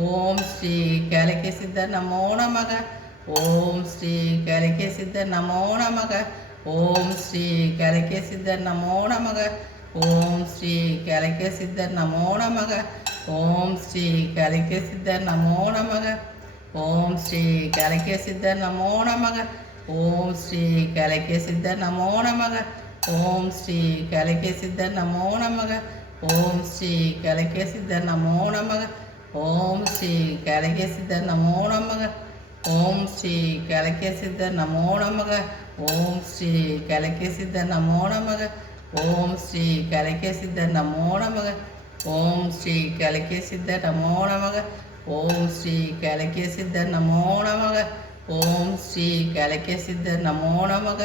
ஓம் ஸ்ரீ கேளக்கிய சித்தர் நமோ நமக. ஓம் ஸ்ரீ கேளக்கிய சித்தர் நமோ நமக. ஓம் ஸ்ரீ கேளக்கிய சித்தர் நமோ நமக. ஓம் ஸ்ரீ கேளக்கிய சித்தர் நமோ நமக. ஓம் ஸ்ரீ கேளக்கிய சித்தர் நமோ நமக. ஓம் ஸ்ரீ கேளக்கிய சித்தர் நமோ நமக. ஓம் ஸ்ரீ கேளக்கிய சித்தர் நமோ நமக. ஓம் ஸ்ரீ கேளக்கிய சித்தர் நமோ நமக. ஓம் ஸ்ரீ கேளக்கிய சித்தர் நமோ நமக. ஓம் ஸ்ரீ கேளக்கிய சித்தர் நமோ நமக. ஓம் ஸ்ரீ கேளக்கிய சித்தர் நமோ நமக. ஓம் ஸ்ரீ கேளக்கிய சித்தர் நமோ நமக. ஓம் ஸ்ரீ கேளக்கிய சித்தர் நமோ நமக. ஓம் ஸ்ரீ கேளக்கிய சித்தர் நமோ நமக. ஓம் ஸ்ரீ கேளக்கிய சித்தர் நமோ நமக. ஓம் ஸ்ரீ கேளக்கிய சித்தர் நமோ நமக.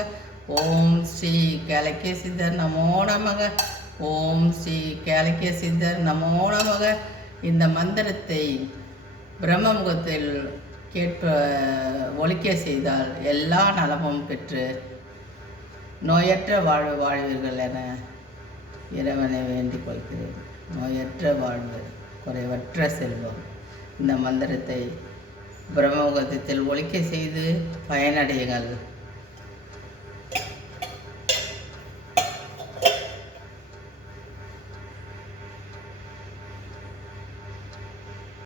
ஓம் ஸ்ரீ கேளக்கிய சித்தர் நமோ நமக. ஓம் ஸ்ரீ கேளக்கிய சித்தர் நமோ நமக. இந்த மந்திரத்தை பிரம்மமுகத்தில் ஒலிக்க செய்தால் எல்லா நலமும் பெற்று நோயற்ற வாழ்வு வாழ்வீர்கள் என இறைவனை வேண்டிக் கொள்கிறேன். நோயற்ற வாழ்வு, குறைவற்ற செல்வம். இந்த மந்திரத்தை பிரம்மமுகத்தில் ஒலிக்க செய்து பயனடையுங்கள்.